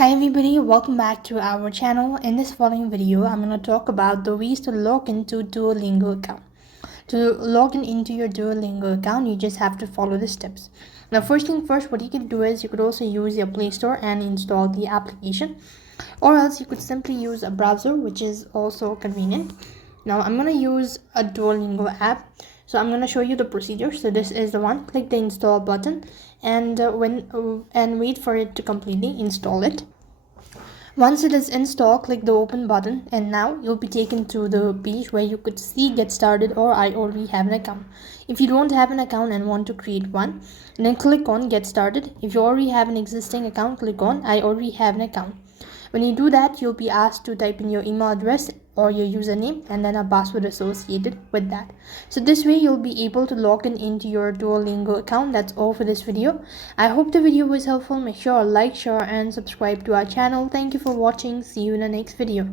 Hi everybody, welcome back to our channel. In this following video, I'm going to talk about the ways to log into Duolingo account. To log into your Duolingo account, you just have to follow the steps. Now, first thing first, what you can do is you could also use your Play Store and install the application, or else you could simply use a browser, which is also convenient. Now, I'm going to use a Duolingo app. So I'm going to show you the procedure. So this is the one. Click the install button and wait for it to completely install it. Once it is installed, click the open button and now you'll be taken to the page where you could see get started or I already have an account. If you don't have an account and want to create one, then click on get started. If you already have an existing account, click on I already have an account. When you do that, you'll be asked to type in your email address or your username and then a password associated with that. So this way you'll be able to log into your Duolingo account. That's all for this video. I hope the video was helpful. Make sure to like, share and subscribe to our channel. Thank you for watching. See you in the next video.